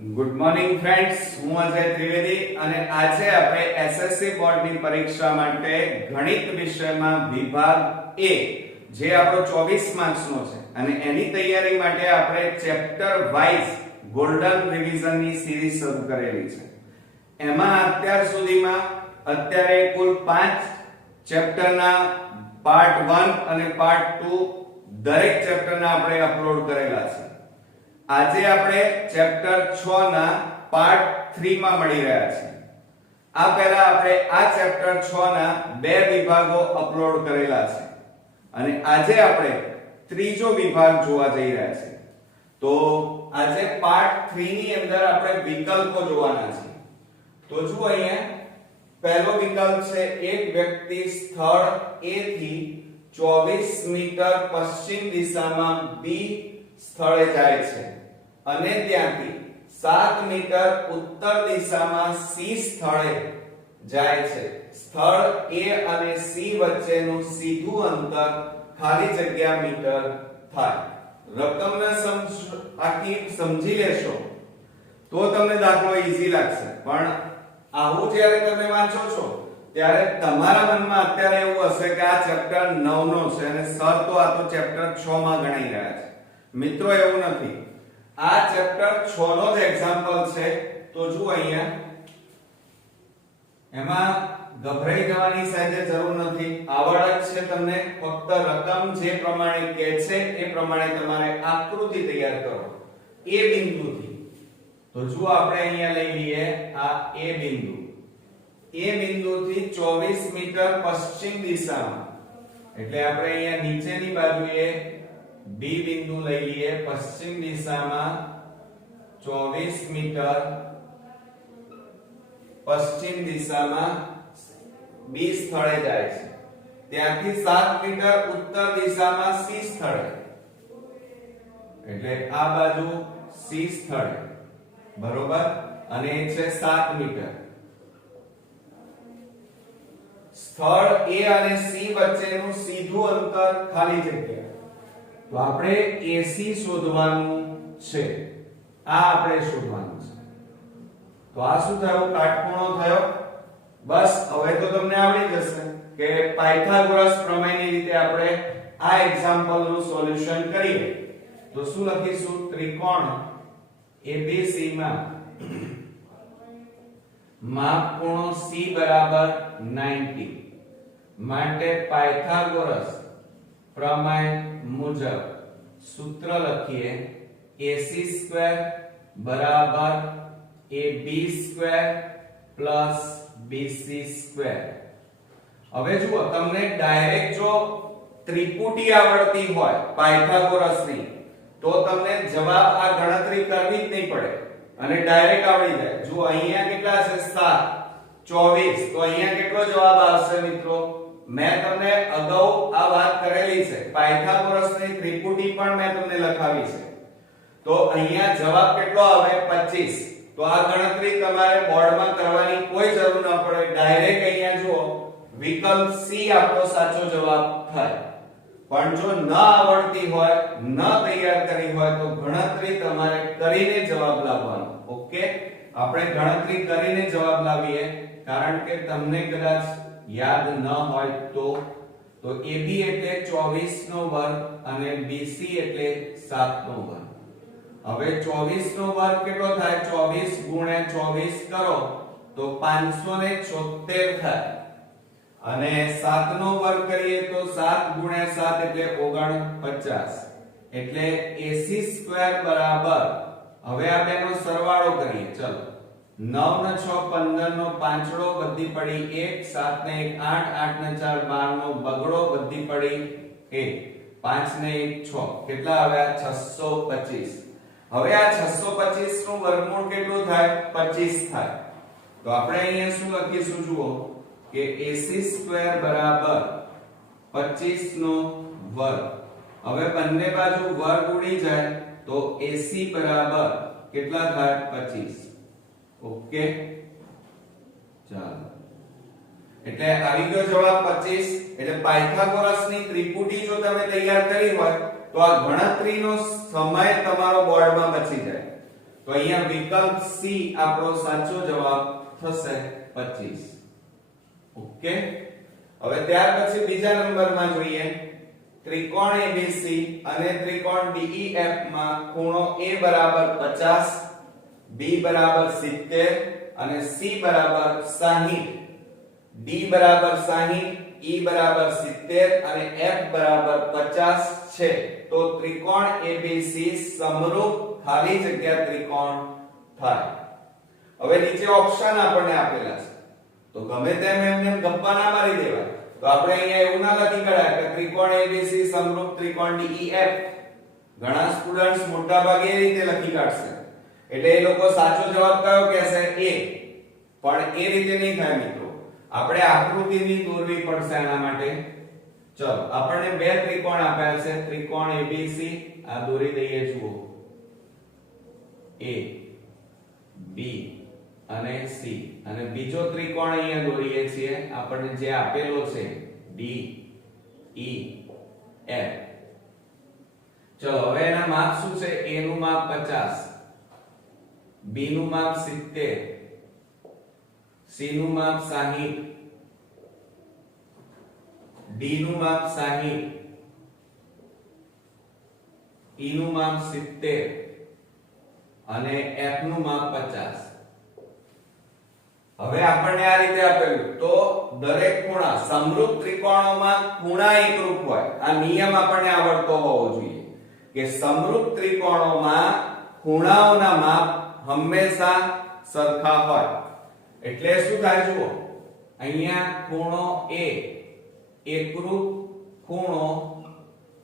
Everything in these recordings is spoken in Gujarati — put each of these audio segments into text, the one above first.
ગુડ મોર્નિંગ ફ્રેન્ડ્સ, હું અજય ત્રિવેદી અને આજે આપણે એસએસસી બોર્ડની પરીક્ષા માટે ગણિત વિષયમાં વિભાગ A જે આપણો 24 માર્ક્સનો છે અને એની તૈયારી માટે આપણે ચેપ્ટર વાઇઝ ગોલ્ડન રિવિઝનની સિરીઝ શરૂ કરેલી છે. એમાં અત્યાર સુધીમાં અત્યારે કુલ 5 ચેપ્ટરના પાર્ટ 1 અને પાર્ટ 2 દરેક ચેપ્ટરના આપણે અપલોડ કરેલા છે. આજે આપણે ચેપ્ટર 6 ના પાર્ટ 3 માં મળી રહ્યા છીએ. આ પહેલા આપણે આ ચેપ્ટર 6 ના બે વિભાગો અપલોડ કરેલા છે અને આજે આપણે ત્રીજો વિભાગ જોવા જઈ રહ્યા છીએ. તો આજે પાર્ટ 3 ની અંદર આપણે વિકલ્પો જોવાના છે. તો જુઓ અહીંયા પહેલો વિકલ્પ છે એક વ્યક્તિ સ્થળ A થી 24 મીટર પશ્ચિમ દિશામાં B સ્થળે જાય છે અને ત્યાંથી 7 મીટર ઉત્તર દિશામાં C સ્થળે જાય છે. સ્થળ A અને C વચ્ચેનું સીધું અંતર ખાલી જગ્યા મીટર થાય. રકમને આખી સમજી લેશો તો તમને દાખલો ઈઝી લાગશે, પણ આવું જ્યારે તમે વાંચો છો ત્યારે તમારા મનમાં અત્યારે એવું હશે કે આ ચેપ્ટર 9 નો છે અને સર તો આ તો ચેપ્ટર 6 માં ગણાઈ રહ્યા છે. મિત્રો એવું નથી, આ ચેપ્ટર 6 નો જ એક્ઝામ્પલ છે. તો જુઓ અહીંયા એમાં ગભરાઈ જવાની સહેજે જરૂર નથી. આવડત છે તમને, ફક્ત રકમ જે પ્રમાણે કહે છે એ પ્રમાણે તમારે આકૃતિ તૈયાર કરો એ બિંદુથી. તો જુઓ આપણે અહીંયા લઈ લઈએ આ એ બિંદુ. એ બિંદુથી 24 મીટર પશ્ચિમ દિશામાં, એટલે આપણે અહીંયા નીચેની બાજુએ B બિંદુ લઈ લઈએ. પશ્ચિમ દિશામાં 24 મીટર પશ્ચિમ દિશામાં B સ્થળે જાય છે. ત્યાંથી 7 મીટર ઉત્તર દિશામાં C સ્થળે, એટલે આ બાજુ C સ્થળે, બરોબર, અને એ છે 7 મીટર. સ્થળ A અને C વચ્ચેનું સીધું અંતર ખાલી જગ્યા. તો આપણે AC શોધવાનું છે. આ આપણે શોધવાનું છે. તો આ શું થયું? કાટખૂણો થયો. બસ હવે તો તમને આવડી જશે કે પાયથાગોરસ પ્રમેયની રીતે આપણે આ એક્ઝામ્પલ નું સોલ્યુશન કરીએ. તો શું લખીશું? ત્રિકોણ ABC માં માપખૂણો C બરાબર 90 માટે પાયથાગોરસ પ્રમેય મુજબ સૂત્ર લખીએ AC² બરાબર AB² પ્લસ BC². હવે જુઓ, તમને ડાયરેક્ટ જો ત્રિપુટી આવડતી હોય પાયથાગોરસની તો તમને જવાબ આ ગણતરી કરવી જ નહીં પડે અને ડાયરેક્ટ આવડી જાય. જુઓ અહીંયા કેટલા છે? 7 24. તો અહીંયા કેટલો જવાબ આવશે મિત્રો? મેં તમને અગાઉ આ વાત કરેલી છે. પાયથાગોરસની ત્રિપુટી પણ મેં તમને લખાવી છે. તો અહીંયા જવાબ કેટલો આવે? 25. તો આ ગણતરી તમારે બોર્ડમાં કરવાની કોઈ જરૂર ન પડે. ડાયરેક્ટ અહીંયા જુઓ વિકલ્પ C આપણો સાચો જવાબ થાય. પણ જો ન આવડતી હોય, ન તૈયાર કરી હોય તો ગણતરી તમારે કરીને જવાબ લાવવાનો. ઓકે, આપણે ગણતરી કરીને જવાબ લાવીએ, કારણ કે તમને કદાચ યાદ ન હોય તો AB એટલે 24 નો વર્ગ અને BC એટલે 7 નો વર્ગ. હવે 24 નો વર્ગ કેટલો થાય? 24 ગુણ્યા 24 કરો તો 576 થાય અને 7 નો વર્ગ કરીએ તો 7 ગુણ્યા 7 એટલે 49. એટલે AC² બરાબર, હવે આ બેનો સરવાળો કરીએ. ચલો, 9 ને 6 15 નો પાંચડો, બધી પડી 1, 7 ને 1 8, 8 ને 4 12 નો બગડો, બધી પડી 1, 5 ને 1 6. કેટલા આવ્યા? 625. હવે આ 625 નું વર્ગમૂળ કેટલું થાય? 25 થાય. તો આપણે અહીંયા શું લખીશું? જુઓ કે AC² બરાબર 25 નો વર્ગ. હવે બંને બાજુ વર્ગ ઉડી જાય તો AC બરાબર કેટલા થાય? 25. ઓકે, ચાલો, એટલે આવી ગયો જવાબ 25. એટલે પાયથાગોરસની ત્રિપુટી જો તમે તૈયાર કરી હોય તો આ ગણતરીનો સમય તમારો બોર્ડમાં બચી જાય. તો તો અહીંયા વિકલ્પ સી આપણો સાચો જવાબ થશે 25. ઓકે, હવે ત્યાર પછી બીજા નંબરમાં જોઈએ ત્રિકોણ ABC અને ત્રિકોણ DEF માં ખૂણો A બરાબર 50, B બરાબર 70 અને C બરાબર 60, D બરાબર 60, E બરાબર 70 અને F બરાબર 50 છે. તો ત્રિકોણ ABC સમરૂપ ખાલી જગ્યા ત્રિકોણ થાય. હવે નીચે ઓપ્શન આપણને આપેલા છે, તો ગમે તેમ એમને ગપ્પા ના મારી દેવા. તો આપણે અહીંયા એવું ના લખી કાઢ્યા કે ત્રિકોણ ABC સમરૂપ ત્રિકોણ DEF. ઘણા સ્ટુડન્ટ્સ મોટા ભાગે એ રીતે લખી કાઢશે, એટલે એ લોકો સાચો જવાબ કયો કહેશે? A. પણ એ રીતે નહીં થાય મિત્રો, આપણે આકૃતિની દોરવી પડશે આના માટે. ચલો, આપણને બે ત્રિકોણ આપ્યા છે, ત્રિકોણ ABC આ દોરી દઈએ. જુઓ A, B અને C, અને બીજો ત્રિકોણ અહીંયા દોરીએ છીએ આપણને જે આપેલો છે D, E, F. ચલો, હવે એના માપ શું છે? A નું માપ 50, B નું માપ 70, C નું માપ 60, D નું માપ 60, E નું માપ 70 અને F નું માપ 50. હવે આપણને આ રીતે આપેલું, તો દરેક ખૂણા સમરૂપ ત્રિકોણોમાં ખૂણા એકરૂપ હોય. આ નિયમ આપણને આવડતો હોવો જોઈએ કે સમરૂપ ત્રિકોણોમાં ખૂણાઓના માપ હંમેશા સરખા હોય. એટલે શું થાય? જુઓ, અહીંયા ખૂણો A એકરૂપ ખૂણો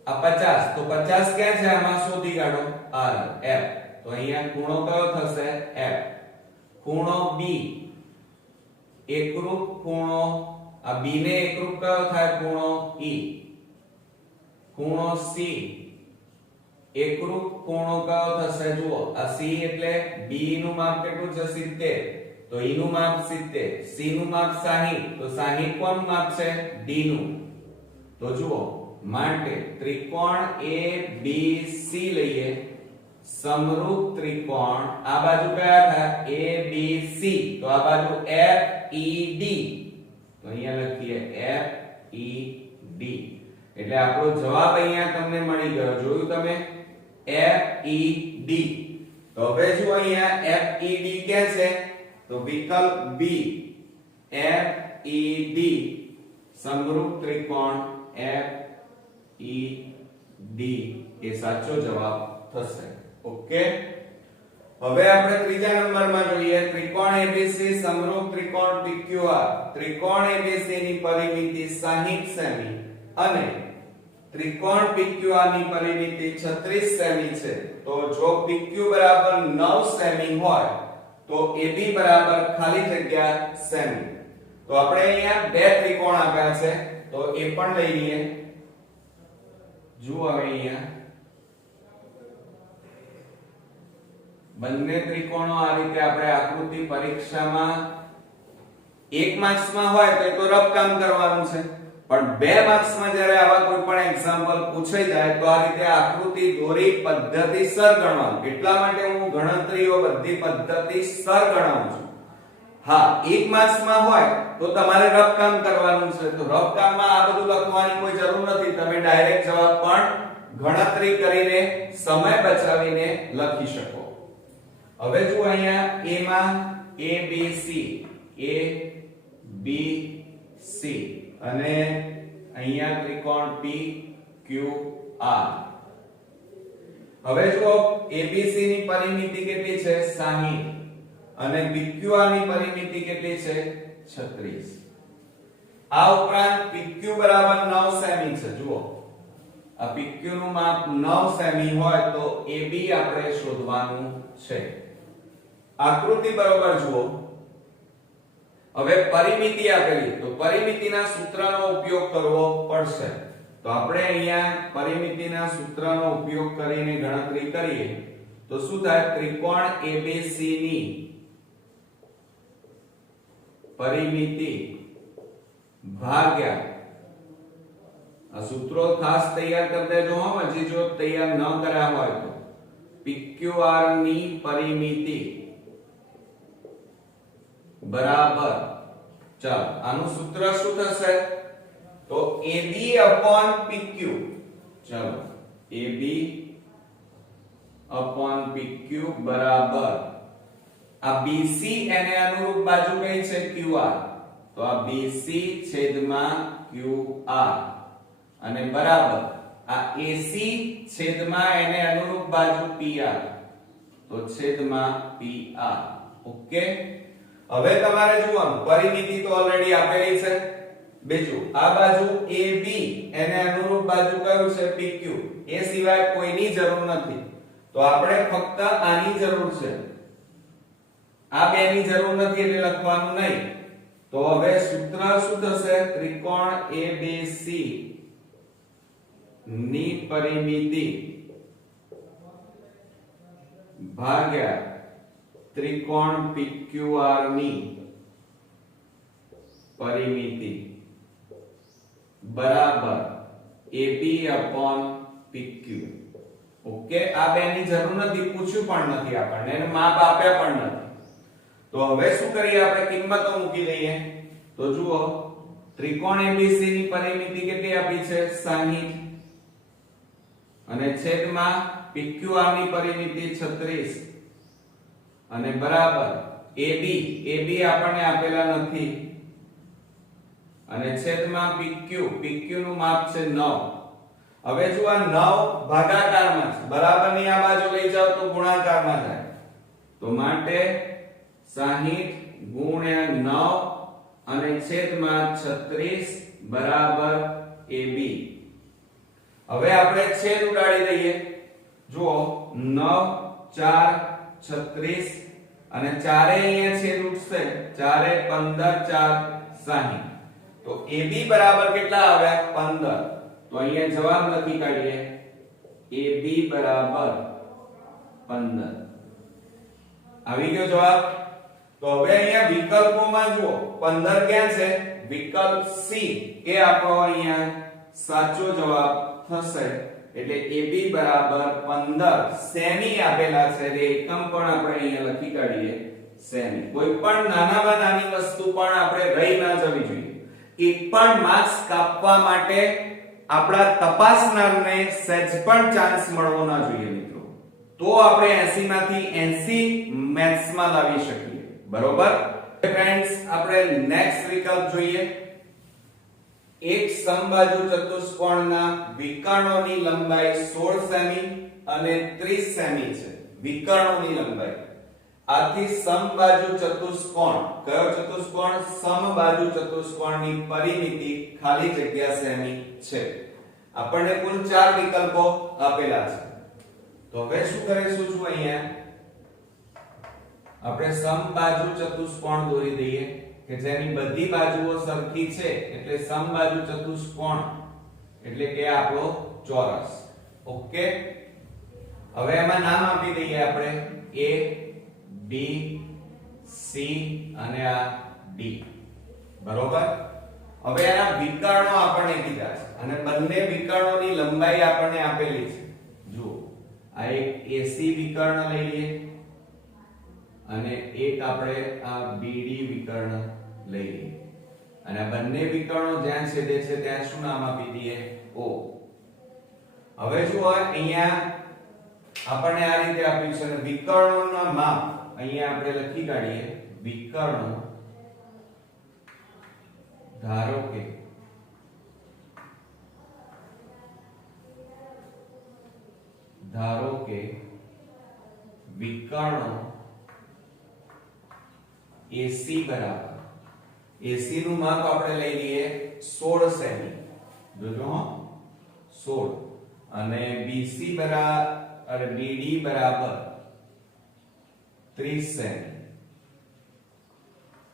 આ 50, તો 50 ક્યાં છે? આમાં શોધી કાઢો. R, F. તો અહીંયા ખૂણો કયો થશે? F. ખૂણો B એકરૂપ ખૂણો, આ B ને એકરૂપ કયો થાય? ખૂણો E. ખૂણો C એકરૂપ ખૂણો કયો થશે? જુઓ, આ C એટલે B નું માપ કેટલું છે? 70, તો E નું માપ 70, C નું માપ 60, તો 60 કોનું માપ છે? D નું. તો જુઓ, માટે ત્રિકોણ ABC લઈએ, સમરૂપ ત્રિકોણ આ બાજુ કયા થાય? ABC, તો આ બાજુ FED. તો અહીંયા લખીએ FED, એટલે આપણો જવાબ અહીંયા તમને મળી ગયો. જોયું તમે? FED. તો હવે જો અહીંયા FED ક્યાં છે? તો વિકલ્પ B, FED સમરૂપ ત્રિકોણ FED એ સાચો જવાબ થશે. ઓકે, હવે આપણે ત્રીજા નંબરમાં જોઈએ ત્રિકોણ ABC સમરૂપ ત્રિકોણ PQR. ત્રિકોણ ABC ની પરિમિતિ 60 સેમી અને ત્રિકોણ PQR ની પરિમિતિ 36 સેમી છે. તો જો PQ બરાબર 9 સેમી હોય તો AB બરાબર ખાલી જગ્યા સેમી. તો આપણે અહીંયા બે ત્રિકોણ આપ્યા છે, તો એ પણ લઈ લઈએ. જુઓ, હવે અહીંયા બંને ત્રિકોણો આ રીતે આપણે આકૃતિ પરીક્ષામાં 1 માર્ક્સમાં હોય તો એ તો રફ કામ કરવાનું છે, પણ 2 માર્ક્સમાં જ્યારે આવા કોઈ પણ એક્ઝામ્પલ પૂછાઈ જાય તો આ રીતે આકૃતિ દોરી પદ્ધતિસર ગણવાનું. એટલા માટે હું ગણતરીઓ બધી પદ્ધતિસર ગણાવું છું. હા, 1 માર્ક્સમાં હોય તો તમારે રફ કામ કરવાનું છે, તો રફ કામમાં આ બધું લખવાની કોઈ જરૂર નથી. તમે ડાયરેક્ટ જવાબ પણ ગણતરી કરીને સમય બચાવીને લખી શકો. હવે જો અહીંયા A માં ABC, ABC અને અહીંયા ત્રિકોણ PQR. હવે જો ABC ની પરિમિતિ કેટલી છે? 60 અને PQR ની પરિમિતિ કેટલી છે? 36. આ ઉપરાંત PQ બરાબર 9 સેમી છે. જુઓ, આ PQ નું માપ 9 સેમી હોય તો AB આપણે શોધવાનું છે. આકૃતિ બરોબર જુઓ. હવે પરિમિતિ આપેલી, તો પરિમિતિના સૂત્રનો ઉપયોગ કરવો પડશે. તો આપણે અહીંયા પરિમિતિના સૂત્રનો ઉપયોગ કરીને ગણતરી કરીએ તો શું થાય? ત્રિકોણ ABC ની પરિમિતિ ભાગ્યા, આ સૂત્રો ખાસ તૈયાર કરી દેજો હો, હજી જો તૈયાર ન કર્યા હોય તો PQR ની પરિમિતિ બરાબર, ચાલો આનું સૂત્ર શું થશે? તો AB upon PQ, ચાલો AB upon PQ બરાબર આ BC એને અનુરૂપ બાજુ કઈ છે? QR, તો આ BC છેદમાં QR અને બરાબર આ AC છેદમાં એને અનુરૂપ બાજુ PR, તો છેદમાં PR. ઓકે, હવે તમારે જોવાનું પરિમિતિ તો ઓલરેડી આપેલી છે. બીજું આ બાજુ AB એને અનુરૂપ બાજુ કયું છે? PQ. એ સિવાય કોઈની જરૂર નથી, તો આપણે ફક્ત આની જરૂર છે. આ બેની જરૂર નથી એટલે લખવાનું નહીં. તો હવે સૂત્ર શું થશે? ત્રિકોણ ABC ની પરિમિતિ ભાગ્યા ત્રિકોણ PQR ની પરિમિતિ બરાબર AB upon PQ. ઓકે, આ બેની જરૂર નથી, પૂછ્યું પણ નથી આપણને, એને માપ આપ્યા પણ નથી. તો હવે શું કરીએ? આપણે કિંમતો મૂકી દઈએ. તો જુઓ, ત્રિકોણ ABC ની પરિમિતિ કેટલી આપી છે? 60 અને છેદમાં PQR ની પરિમિતિ 36 અને બરાબર AB આપણને આપેલા નથી અને છેદમાં PQ નું માપ છે 9. હવે જો આ 9 ભાગાકારમાં છે, બરાબરની આ બાજુ લઈ જાવ તો ગુણાકારમાં જાય, તો માટે 60 ગુણ્યા 9 અને છેદમાં 36 બરાબર AB. હવે આપણે છેદ ઉડાડી દઈએ. જુઓ 9 4 36 અને ચારે અહીંયા છેદ ઉડશે, 4 15 4 60. તો AB બરાબર કેટલા આવ્યા? 15. તો અહીંયા જવાબ લખી કાઢીએ. AB બરાબર 15 આવી ગયો જવાબ. તો હવે અહીંયા વિકલ્પોમાં જુઓ 15 ક્યાં છે? વિકલ્પ C એ આપણો અહીંયા સાચો જવાબ થશે. એટલે AB બરાબર 15 સેમી આપેલા છે, એટલે એકમ પણ આપણે અહીંયા લખી કાઢીએ સેમી. કોઈ પણ નાનામાં નાની વસ્તુ પણ આપણે રહી ના જવી જોઈએ. એક પણ માર્ક્સ કાપવા માટે આપણા તપાસનારને સહેજ પણ ચાન્સ મળવો ના જોઈએ મિત્રો. તો આપણે 80 માંથી 80 મેથ્સમાં લાવી શકીએ. બરોબર ફ્રેન્ડ્સ, આપણે નેક્સ્ટ વિકલ્પ જોઈએ. એક સમબાજુ ચતુષ્કોણના વિકર્ણોની લંબાઈ 16 સેમી અને 30 સેમી છે. વિકર્ણોની લંબાઈ. આથી સમબાજુ ચતુષ્કોણ, કયો ચતુષ્કોણ? સમબાજુ ચતુષ્કોણની પરિમિતિ ખાલી જગ્યા સેમી છે. આપણને કુલ 4 વિકલ્પો આપેલા છે. તો હવે શું કરીશું? જો અહીંયા આપણે સમબાજુ ચતુષ્કોણ દોરી દઈએ કે જેની બધી બાજુઓ સરખી છે, એટલે સમબાજુ ચતુષ્કોણ એટલે કે આપણો ચોરસ. ઓકે, હવે એમાં નામ આપી દઈએ આપણે A B C અને આ D. બરોબર. હવે આના વિકર્ણો આપણને કીધા છે અને બંને વિકર્ણોની લંબાઈ આપણને આપેલી છે. જુઓ, આ એક AC વિકર્ણ લઈ લઈએ અને એક આપણે આ BD વિકર્ણ લઈ લઈએ અને આ બંને વિકર્ણો જ્યાં છેદે છે ત્યાં શું નામ આપી દઈએ? O. હવે જો અહીંયા આપણને આ રીતે આપ્યું છે અને વિકર્ણોના માપ અહીંયા આપણે લખી કાઢીએ. વિકર્ણો ધારો કે વિકર્ણો AC બરાબર, AC નું માપ આપણે લઈ લઈએ 16 સેમી. જોજો હો, 16 અને BC બરાબર અને BD બરાબર 30 સેમી.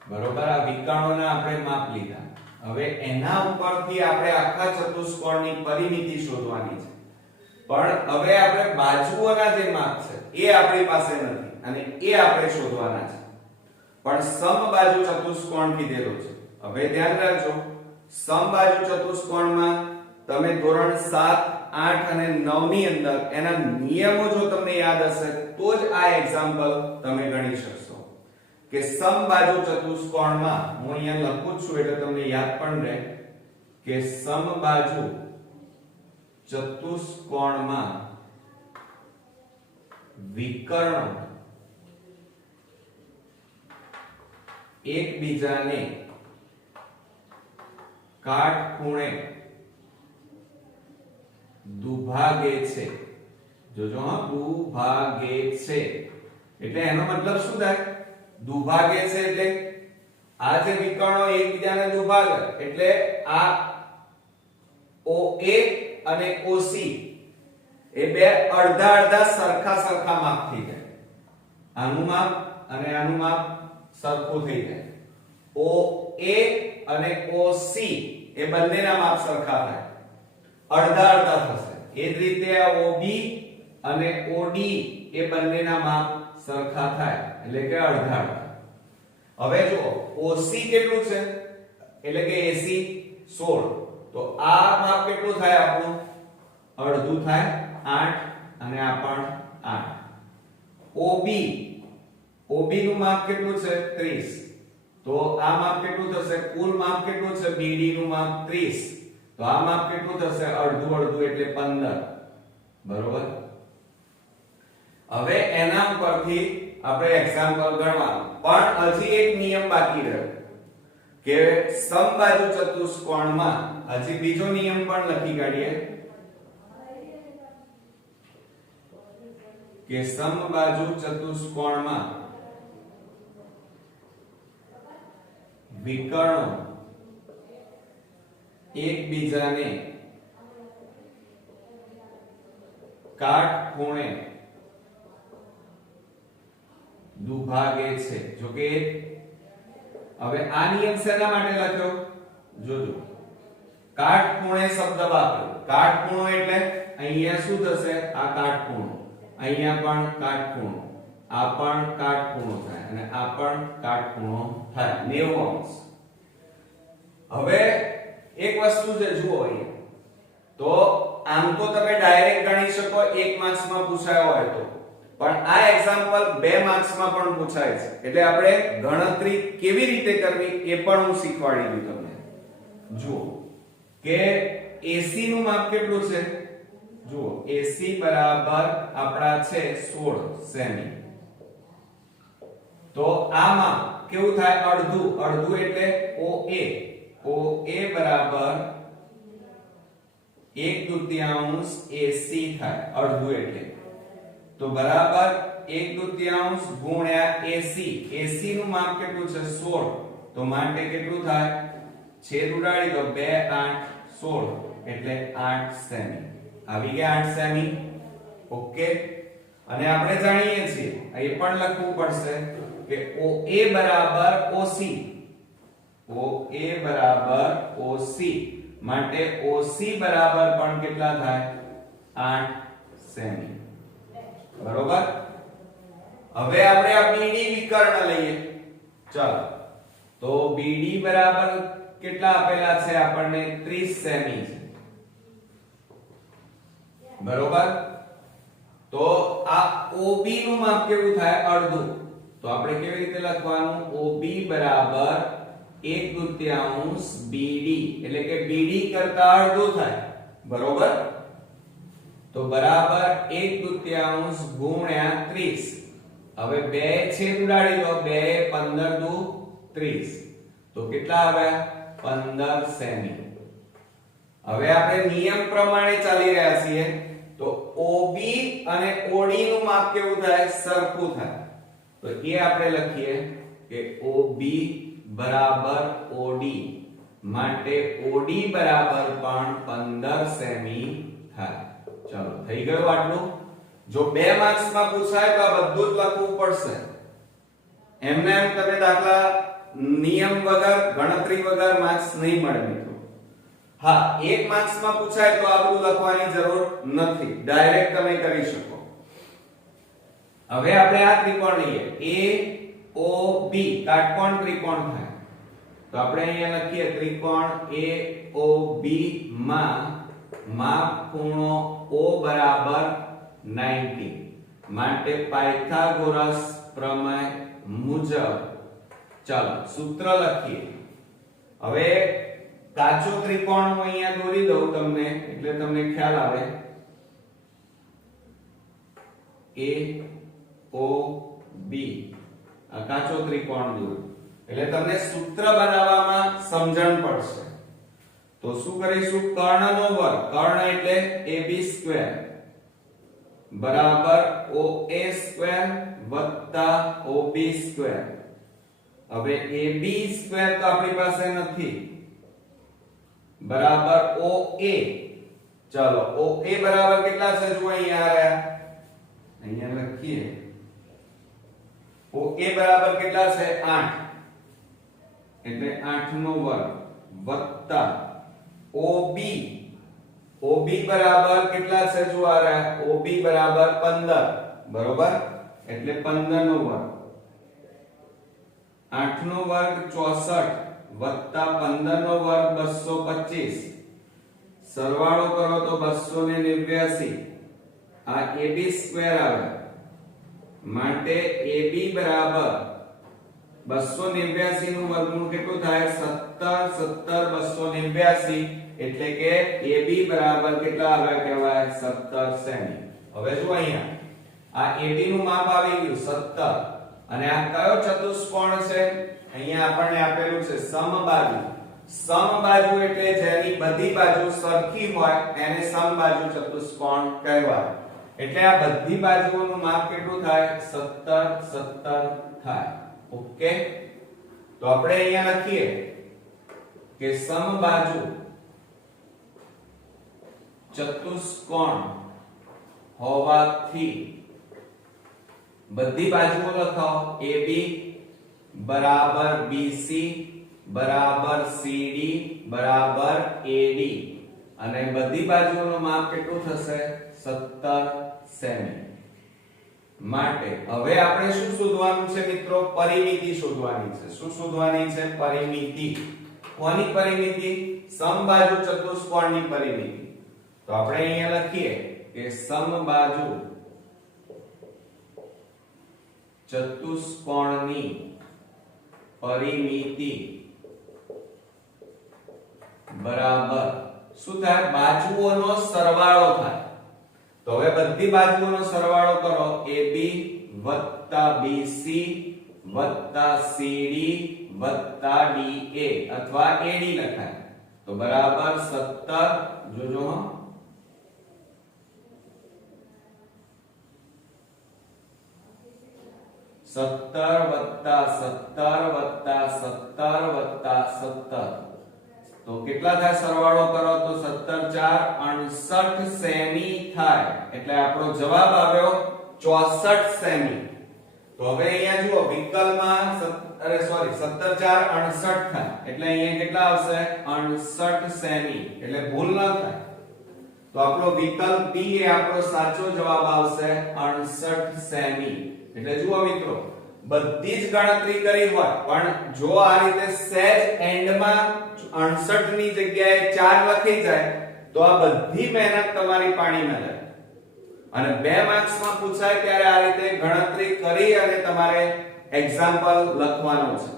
બરોબર. આ વિકર્ણોના આપણે માપ લીધા. હવે એના ઉપરથી આપણે આખા ચતુષ્કોણની પરિમિતિ શોધવાની છે. પણ હવે આપણે બાજુઓના જે માપ છે એ આપણી પાસે નથી અને એ આપણે શોધવાના છે. પણ સમબાજુ ચતુષ્કોણ કીધેલો છે. હવે ધ્યાન રાખજો, સમબાજુ ચતુષ્કોણમાં તમે ધોરણ 7 8 અને 9 ની અંદર એના નિયમો જો તમને યાદ હશે તો જ આ એક્ઝામ્પલ તમે ગણી શકશો કે સમબાજુ ચતુષ્કોણમાં હું અહીંયા લખું છું એટલે તમને યાદ પણ રહે કે સમબાજુ ચતુષ્કોણમાં વિકર્ણો એકબીજાને કાટખૂણે દુભાગે છે. જોજો હા, દુભાગે છે એટલે એનો મતલબ શું થાય? દુભાગે છે એટલે આ જે વિકર્ણો એકબીજાને દુભાગે એટલે આ OA અને OC એ બે અડધા અડધા સરખા માપ થઈ જાય. આનું માપ અને આનું માપ સરખું થઈ જાય. OA અને OC એ બંનેના માપ સરખા થાય, અડધા અડધા થશે. એ જ રીતે આ OB અને OD એ બંનેના માપ સરખા થાય એટલે કે અડધા અડધા. હવે જો OC કેટલું છે એટલે કે AC 16, તો આ માપ કેટલું થાય આપણું? અડધું થાય 8 અને આ પણ 8. OB નું માપ કેટલું છે? 30. તો આ માપ કેટલું થશે? કુલ માપ કેટલું છે? BD નું માપ 30. તો આ માપ કેટલું થશે? અડધું અડધું એટલે 15. બરોબર. હવે એના પરથી આપણે એક્ઝામ્પલ ગણવાનું, પણ હજી એક નિયમ બાકી રહ્યો કે સમબાજુ ચતુષ્કોણમાં હજી બીજો નિયમ પણ લખી કાઢીએ કે સમબાજુ ચતુષ્કોણમાં વિકર્ણો એકબીજાને કાટખૂણે દુભાગે છે. જો કે હવે આ નિયમ શેના માટે લખ્યો? જોજો, કાટખૂણે શબ્દ વાપર્યો. કાટખૂણો એટલે અહીંયા શું થશે? આ કાટખૂણો, અહીંયા પણ કાટખૂણો, આ પણ કાટખૂણો થાય અને આ પણ કાટખૂણો થાય 90 અંશ. હવે એક વસ્તુ છે, જુઓ અહીંયા, તો આમ તો તમે ડાયરેક્ટ ગણી શકો 1 માર્ક્સ માં પૂછાયો હોય તો, પણ આ એક્ઝામ્પલ 2 માર્ક્સ માં પણ પૂછાય છે એટલે આપણે ગણતરી કેવી રીતે કરવી એ પણ હું શીખવાડી દઉં તમને. જુઓ કે AC નું માપ કેટલું છે? જુઓ, AC બરાબર આપણા છે 16 સેમી. તો આ માપ કેવું થાય? અડધું અડધું એટલે OA બરાબર 1/2 AC થાય, અડધું એટલે. તો બરાબર 1/2 ગુણ્યા AC. AC નું માપ કેટલું છે? 16. તો માટે કેટલું થાય? છેદ ઉડાડી દો, 2 8 16 એટલે 8 સેમી. આવી ગયા 8 સેમી. ઓકે. અને આપણે જાણીએ છીએ, એ પણ લખવું પડશે કે OA બરાબર OC. OA બરાબર OC માટે OC બરાબર પણ કેટલા થાય? 8 સેમી. બરોબર. હવે આપણે આ BD વિકર્ણ લઈએ. ચાલો, તો BD બરાબર કેટલા આપેલા છે આપણને? 30 સેમી છે. બરોબર. તો આ OB નું માપ કેવું થાય? અડધું. તો આપણે કેવી રીતે લખવાનું? OB બરાબર 1/2 BD એટલે કે BD કરતા અડધું થાય. બરોબર. તો બરાબર 1/2 ગુણ્યા 30. હવે 2 છેદ ઉડાડી દો, 2 15 દુ 30. તો કેટલા આવ્યા? 15 સેમી. હવે આપણે નિયમ પ્રમાણે ચાલી રહ્યા છીએ તો OB અને OD નું માપ કેવું થાય? સરખું થાય. તો એ આપણે લખીએ કે OB બરાબર OD માટે OD બરાબર પણ 15 સેમી થાય. ચાલો, થઈ ગયું આટલું. જો 2 માર્ક્સ માં પૂછાય તો આ બધું જ લખવું પડશે. એમને એમ તમે દાખલા નિયમ વગર, ગણતરી વગર માર્ક્સ નહીં મળે મિત્રો. હા, 1 માર્ક્સ માં પૂછાય તો આ બધું લખવાની જરૂર નથી, ડાયરેક્ટ તમે કરી શકો. હવે આપણે આ ત્રિકોણ લઈએ, AOB કાટકોણ ત્રિકોણ થાય. તો આપણે અહીંયા લખીએ ત્રિકોણ AOB માં માપ ખૂણો O બરાબર 90 માટે પાયથાગોરસ પ્રમેય મુજબ ચાલો સૂત્ર લખીએ. હવે કાચો ત્રિકોણ હું અહીંયા દોરી દઉં તમને એટલે તમને ખ્યાલ આવે. A O B આ કાચો ત્રિકોણ દોર્યો એટલે તમને સૂત્ર બનાવવામાં સમજણ પડશે. તો શું કરીશું? કર્ણનો વર્ગ, કર્ણ એટલે AB² બરાબર OA² વત્તા OB². હવે AB² તો આપણી પાસે નથી બરાબર OA. ચાલો OA બરાબર કેટલા છે? જો અહીંયા આયા, અહીંયા લખીએ. OA બરાબર કેટલા છે? 8 એટલે 8 નો વર્ગ વત્તા OB. OB બરાબર કેટલા છે? જો આ રહ્યા OB બરાબર 15 બરોબર એટલે 15 નો વર્ગ. 8 નો વર્ગ 64 વત્તા 15 નો વર્ગ 225. સરવાળો કરો તો 289. આ AB² આવે માટે AB બરાબર 289 નું વર્ગમૂળ કેટલું થાય? 17 17 289 એટલે કે AB બરાબર કેટલા આવે કહેવાય? 17 સેમી. હવે જો અહીંયા આ AB નું માપ આવી ગયું 17 અને આ કયો ચતુષ્કોણ છે? અહીંયા આપણને આપેલું છે સમબાજુ. સમબાજુ એટલે જેની બધી બાજુ સરખી હોય એને સમબાજુ ચતુષ્કોણ કહેવાય. એટલે આ બધી બાજુઓનું માપ કેટલું થાય? 17 17 થાય. ઓકે, તો આપણે અહીંયા લખીએ કે સમબાજુ ચતુષ્કોણ હોવાથી બધી બાજુઓ લખાવો. AB બરાબર BC બરાબર CD બરાબર AD અને બધી બાજુઓનું માપ કેટલું થશે? 17 સેમી. માટે હવે આપણે શું શોધવાનું છે મિત્રો? પરિમિતિ શોધવાની છે. શું શોધવાની છે? પરિમિતિ. કોની પરિમિતિ? સમબાજુ ચતુષ્કોણની પરિમિતિ. તો આપણે અહીંયા લખીએ કે સમબાજુ ચતુષ્કોણની પરિમિતિ બરાબર શું થાય? બાજુઓનો સરવાળો થાય. તો હવે બધી બાજુઓનો સરવાળો કરો. AB વત્તા BC વત્તા CD વત્તા DA અથવા AD લખાય તો બરાબર 17. જોજો હા, 17 વત્તા 17 વત્તા 17 વત્તા 17 તો કેટલા થાય? સરવાળો કરો તો 17 4 68 સેમી થાય. એટલે આપણો જવાબ આવ્યો 64 સેમી. તો હવે અહીંયા જુઓ વિકલ્પમાં 17 4 68 થાય એટલે અહીંયા કેટલા આવશે? 68 સેમી. એટલે ભૂલ ન થાય. તો આપણો વિકલ્પ B એ આપણો સાચો જવાબ આવશે 68 સેમી. એટલે જુઓ મિત્રો બધી જ ગણતરી કરી હોય પણ જો આ રીતે સહેજ એન્ડમાં 68 ની જગ્યાએ 4 લખી જાય તો આ બધી મહેનત તમારી પાણીમાં જાય. અને 2 માર્ક્સ માં પૂછાય ત્યારે આ રીતે ગણતરી કરી અને તમારે એક્ઝામ્પલ લખવાનું છે.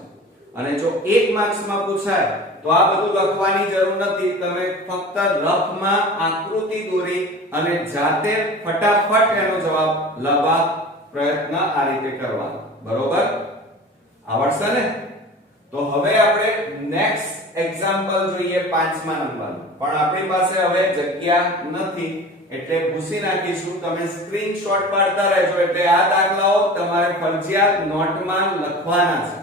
અને જો 1 માર્ક્સ માં પૂછાય તો આ બધું લખવાની જરૂર નથી. તમે ફક્ત રફમાં આકૃતિ દોરી અને જાતે ફટાફટ એનો જવાબ લખવા પ્રયત્ન આ રીતે કરવાનો. બરોબર? આવડશે ને? તો હવે આપણે નેક્સ્ટ એક્ઝામ્પલ જોઈએ 5મા નંબરનું. પણ આપણી પાસે હવે જગ્યા નથી એટલે ભૂસી નાખીશું. તમે સ્ક્રીનશોટ પાડતા રહેજો એટલે આ દાખલાઓ તમારે ફરજિયાત નોટમાં લખવાના છે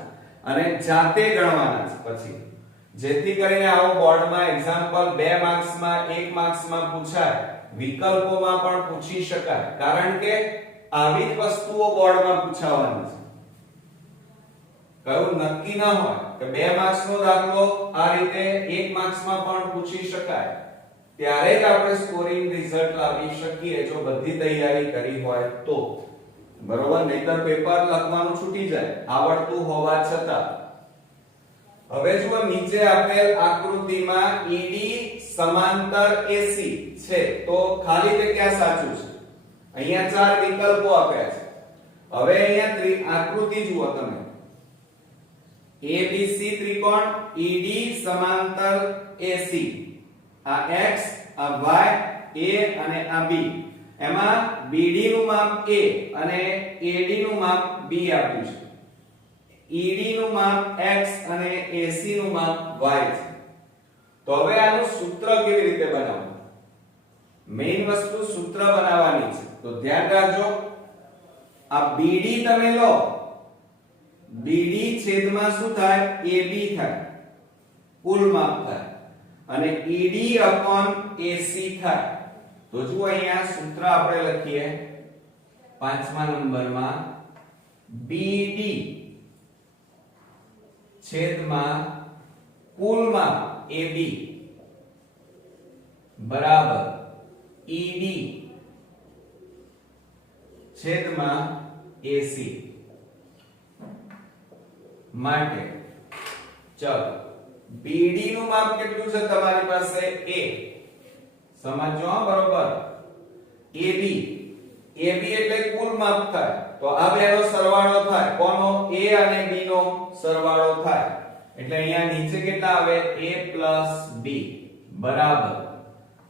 અને જાતે ગણવાના છે પછી, જેથી કરીને આવો બોર્ડમાં એક્ઝામ્પલ 2 માર્ક્સમાં 1 માર્ક્સમાં પૂછાય, વિકલ્પોમાં પણ પૂછી શકાય. કારણ કે આવી જ વસ્તુઓ બોર્ડમાં પૂછાવાની છે. કયું નક્કી ન હોય કે 2 માર્ક્સનો દાખલો આ રીતે 1 માર્ક્સમાં પણ પૂછી શકાય. ત્યારે જ આપણે સ્કોરિંગ રિઝલ્ટ લાવી શકીએ જો બધી તૈયારી કરી હોય તો. બરોબર? નહીતર પેપર લખવાનું છૂટી જાય આવડતું હોવા છતાં. હવે જો નીચે આપેલ આકૃતિમાં ED સમાંતર AC છે તો ખાલી જગ્યા સાચું છે. અહીંયા ચાર વિકલ્પો આપ્યા છે. હવે અહીંયા આકૃતિ જુઓ તમે. ABC ત્રિકોણ, ED સમાંતર AC, આ x, આ y, A અને આ B. એમાં BD નું માપ A અને AD નું માપ B આપ્યું છે. ED નું માપ x અને AC નું માપ y છે. તો હવે આનું સૂત્ર કેવી રીતે બનાવવું? મેઈન વસ્તુ સૂત્ર બનાવવાની છે. તો ધ્યાન રાખજો, આ BD તમે લો, BD છેદમાં શું થાય? AB થાય, કુલ માપ થાય, અને ED upon AC થાય. તો જુઓ અહીંયા સૂત્ર આપણે લખીએ 5મા નંબરમાં, BD છેદમાં કુલ માપ AB બરાબર ED છેદમાં AC. માટે ચલો BD નું માપ કેટલું છે તમારી પાસે? A. સમજો બરોબર. AB એટલે કુલ માપ થાય, તો આ બેનો સરવાળો થાય. કોનો? A અને B નો સરવાળો થાય. એટલે અહીંયા નીચે કેટલા આવે? A + B બરાબર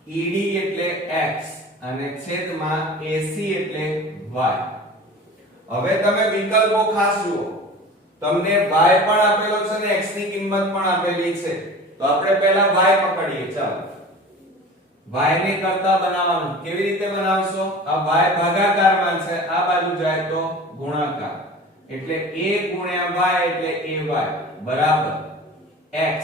ED એટલે x અને છેદમાં AC એટલે y. હવે તમે વિકલ્પો ખાસ જુઓ. તમને y પણ આપેલો છે ને x ની કિંમત પણ આપેલી છે. તો આપણે પહેલા y પકડીએ. ચાલો y ને કરતા બનાવવાનું. કેવી રીતે બનાવશો? આ y ભાગાકારમાં છે, આ બાજુ જાય તો ગુણાકાર. એટલે a ગુણ્યા y એટલે ay બરાબર x.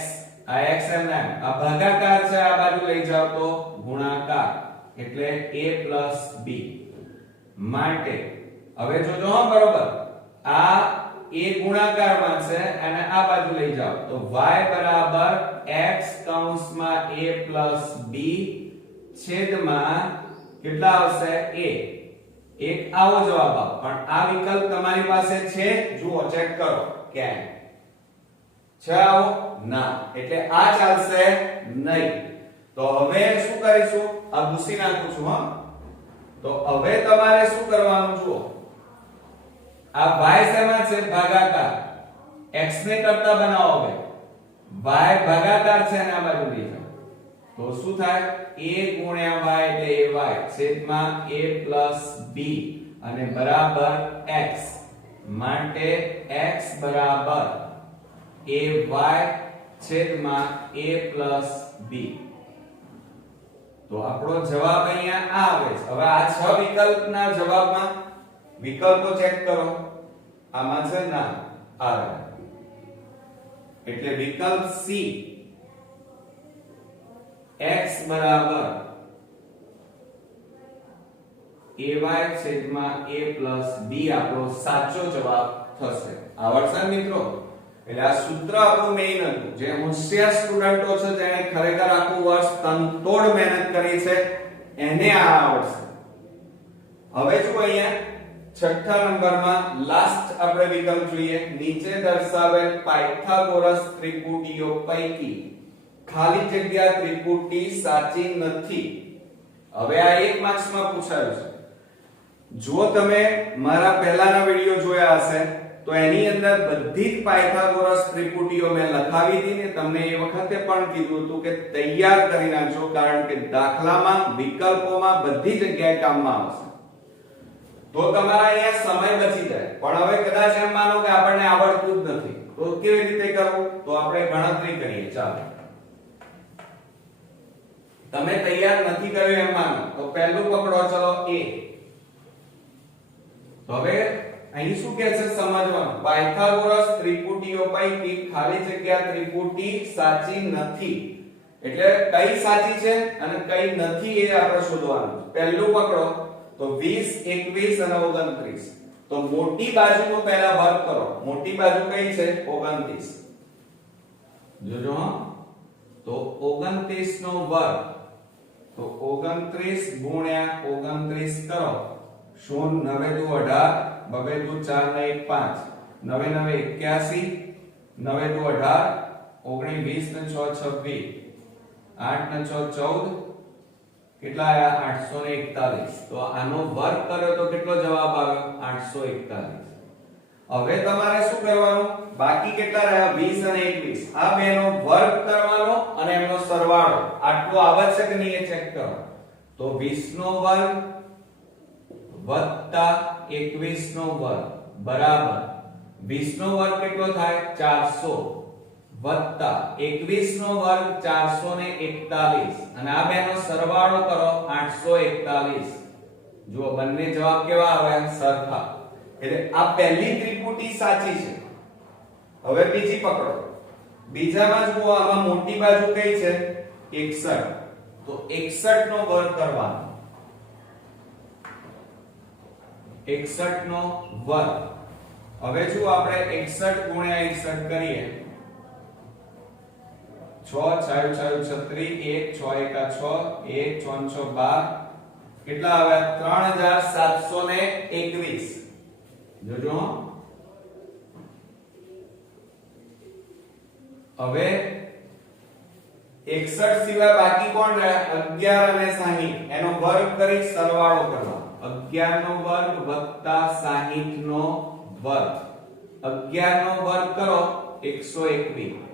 આ x અને આ ભાગાકાર છે, આ બાજુ લઈ જાવ તો ગુણાકાર. એટલે a + b. માટે હવે જોજો હો બરોબર, આ a ગુણાકારમાં છે અને આ બાજુ લઈ જાવ તો y બરાબર x કૌંસમાં a + b છેદમાં કેટલા આવશે? a. એક આવો જવાબ આવો. પણ આ વિકલ્પ તમારી પાસે છે? જુઓ, ચેક કરો. કેમ છે આવો? ના. એટલે આ ચાલશે નહીં. તો હવે શું કરીશું? આ ભૂસી નાખું છું. હા, તો હવે તમારે શું કરવાનું? જુઓ, આ y શેમાં છે? ભાગાકાર. x ને કરતા બનાવો. હવે y ભાગાકાર છે અને આ બાજુ લઈ જાઓ તો શું થાય? a ગુણ્યા y એટલે ay છેદમાં a + b અને બરાબર x. માટે x બરાબર ay છેદમાં a + b. તો આપણો જવાબ અહીંયા આ આવે છે. હવે આ છ વિકલ્પના જવાબમાં વિકલ્પો ચેક કરો. આમાં છે ના આવે. એટલે વિકલ્પ C x બરાબર ay છેદમાં a + b આપણો સાચો જવાબ થશે. આવડશે મિત્રો? એટલે આ સૂત્ર આપણું મેઈન હતું. જે હોશિયાર સ્ટુડન્ટો છે, જેણે ખરેખર આખું વર્ષ તનતોડ મહેનત કરી છે, એને આ આવડશે. હવે જો અહીંયા છઠ્ઠા નંબરમાં લાસ્ટ આપણે વિકલ્પ જોઈએ. નીચે દર્શાવેલ પાયથાગોરસ ત્રિપુટીઓ પૈકી ખાલી જગ્યા ત્રિપુટી સાચી નથી. હવે આ 1 માર્ક્સમાં પૂછાયું છે. જો તમે મારા પહેલાના વિડિયો જોયા હશે તો એની અંદર બધી જ પાયથાગોરસ ત્રિપુટીઓ મેં લખાવી હતી ને તમને એ વખતે પણ કીધું હતું કે તૈયાર કરી નાખજો, કારણ કે દાખલામાં વિકલ્પોમાં બધી જગ્યાએ કામમાં આવશે. તો તમારા અહીંયા સમય બચી જાય. પણ હવે કદાચ એમ માનો કે આપણને આવડતું જ નથી, તો કેવી રીતે કરવું? તો આપણે ગણતરી કરીએ. ચાલો, તમે તૈયાર નથી કર્યું એમ માનો તો પહેલું પકડો. ચલો a. તો હવે અહીં શું કહે છે સમજવાનું? પાયથાગોરસ ત્રિપુટીઓ પૈકી ખાલી જગ્યા ત્રિપુટી સાચી નથી. એટલે કઈ સાચી છે અને કઈ નથી એ આપણે શોધવાનું છે. પહેલું પકડો તો 20, 21 અને 29. તો મોટી બાજુનો પહેલા વર્ગ કરો. મોટી બાજુ કઈ છે? 29. જોજો હા, તો 29 નો વર્ગ તો 29 ગુણ્યા 29 કરો. 0 9 દુ 18, 2 દુ 4 ને 1 5, 9 9 81, 9 દુ 18, 19 20 ને 6 26 8 ને 6 14 કેટલા આયા 841 તો આનો વર્ગ કર્યો તો કેટલો જવાબ આવ્યો 841 હવે તમારે શું કરવાનું બાકી કેટલા રહ્યા 20 અને 21 આ બેનો વર્ગ કરવાનો અને એનો સરવાળો આટલો આવે છે કે નહીં એ ચેક કરો તો 20 નો વર્ગ વત્તા 21 નો વર્ગ બરાબર 20 નો વર્ગ કેટલો થાય 400 વત્તા 21 નો વર્ગ 441 અને આ બેનો સરવાળો કરો 841 જુઓ બંને જવાબ કેવા આવ્યા સરખા એટલે આ પહેલી ત્રિપુટી સાચી છે હવે બીજી પકડો બીજામાં જુઓ આમાં મોટી બાજુ કઈ છે 61 તો 61 નો વર્ગ કરવાનો 61 નો વર્ગ હવે જો આપણે 61 ગુણ્યા 61 કરીએ 6 6 6 36 1 6 1 6 1 6 6 12 કેટલા આવ્યા 3721 જોજો હવે 61 સિવાય બાકી કોણ રહ્યા 11 અને 60 એનો વર્ગ કરી સરવાળો કરવાનો 11 નો વર્ગ વત્તા 60 નો વર્ગ 11 નો વર્ગ કરો 121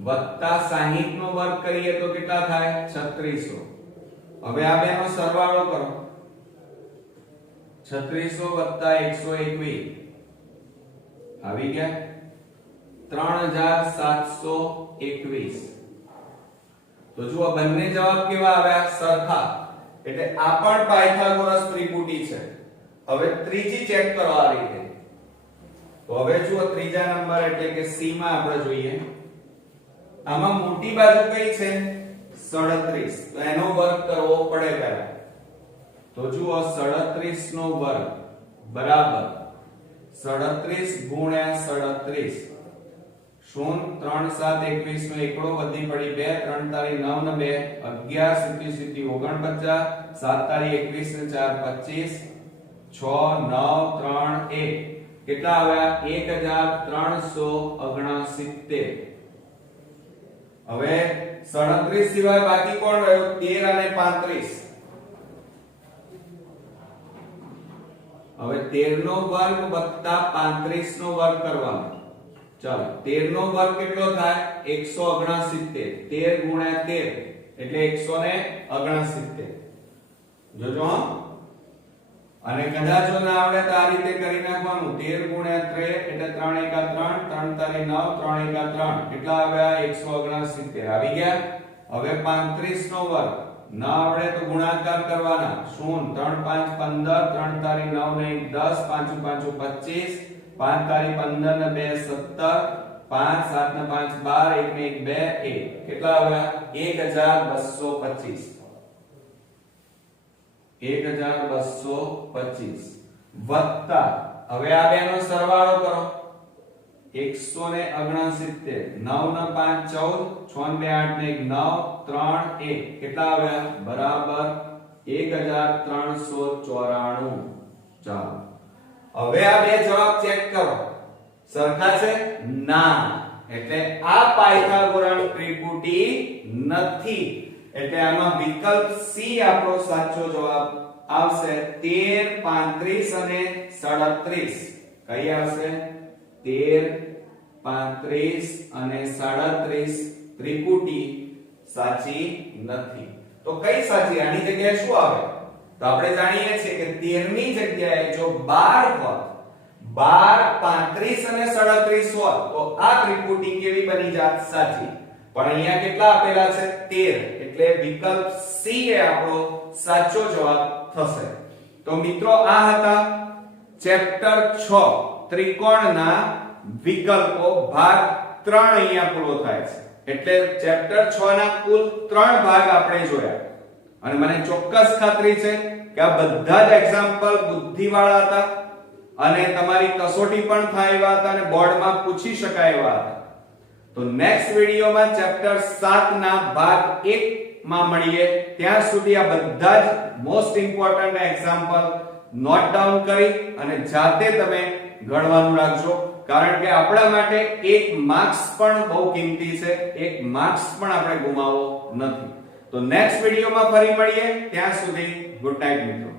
વત્તા 60 નો વર્ગ કરીએ તો કેટલા થાય 3600 હવે આ બેનો સરવાળો કરો 3600 વત્તા 121 આવી ગયા 3721 તો જુઓ બંને જવાબ કેવા આવ્યા સરખા એટલે આ પણ પાયથાગોરસ ત્રિપુટી છે હવે ત્રીજી ચેક કરો આ રીતે તો હવે જુઓ ત્રીજા નંબર એટલે કે સી માં આપણે જોઈએ આમાં મોટી બાજુ કઈ છે 37 તો એનો વર્ગ કરવો પડે પહેલા તો જુઓ 37 નો વર્ગ બરાબર 37 ગુણ્યા 37 શૂન 3 7 21 નો એકડો વધી પડી 2 3 તારી 9 ને 2 11 સીધી 49 7 તારી 21 ને 4 25 6 9 3 1 કેટલા આવ્યા 1369 હવે 37 સિવાય બાકી કોણ રહ્યો 13 અને 35 હવે 13 નો વર્ગ વત્તા 35 નો વર્ગ કરવાનો ચાલો 13 નો વર્ગ કેટલો થાય 169 13 ગુણ્યા 13 એટલે 169 જોજો અને કદાચ જો ના આવડે તો આ રીતે કરી નાખવાનું 13 ગુણ્યા 13 એટલે 3 1 3 3 તારી 9 3 1 3 કેટલા આવ્યા 169 આવી ગયા હવે 35 નો વર્ગ ના આવડે તો ગુણાકાર કરવાના શૂન 3 5 15 3 તારી 9 ને 10 5 5 25 5 તારી 15 ને 2 17 5 7 ને 5 12 1 ને 1 2 1 કેટલા આવ્યા 1225 1225 વત્તા હવે આ બેનો સરવાળો કરો 169 9 ને 5 14 6 ને 2 8 ને 9 3 1 કેટલા આવ્યા બરાબર 1394 ચાલો હવે આ બે જવાબ ચેક કરો સરખા છે ના એટલે આ પાયથાગોરસ ત્રિપુટી નથી એટલે આમાં વિકલ્પ સી આપણો સાચો જવાબ આવશે 13 35 અને 37 કઈ આવશે 13 35 અને 37 ત્રિપુટી સાચી નથી તો કઈ સાચી આની જગ્યાએ શું આવે તો આપણે જાણીએ છીએ કે 13 ની જગ્યાએ જો 12 હોત 12 35 અને 37 હોત તો આ ત્રિપુટી કેવી બની જાત સાચી પણ અહીંયા કેટલા આપેલા છે 13 એટલે વિકલ્પ સી એ આપણો સાચો જવાબ થશે તો મિત્રો આ હતા ચેપ્ટર 6 ત્રિકોણના વિકલ્પો ભાગ 3 અહીંયા પૂરો થાય છે એટલે ચેપ્ટર 6 ના કુલ 3 ભાગ આપણે જોયા અને મને ચોક્કસ ખાતરી છે કે આ બધા જ એક્ઝામ્પલ બુદ્ધિવાળા હતા અને તમારી કસોટી પણ થાય એવા હતા અને બોર્ડમાં પૂછી શકાય એવા હતા તો નેક્સ્ટ વિડિયોમાં ચેપ્ટર 7 ના ભાગ 1 માં મળીએ ત્યાં સુધી આ બધા જ most important example note down કરી અને જાતે તમે ગણવાનું રાખજો કારણ કે આપણા માટે એક માર્ક્સ પણ બહુ કિંમતી છે, એક માર્ક્સ પણ આપણે ગુમાવવો નથી. તો નેક્સ્ટ વિડિયોમાં ફરી મળીએ, ત્યાં સુધી ગુડ નાઇટ મિત્રો.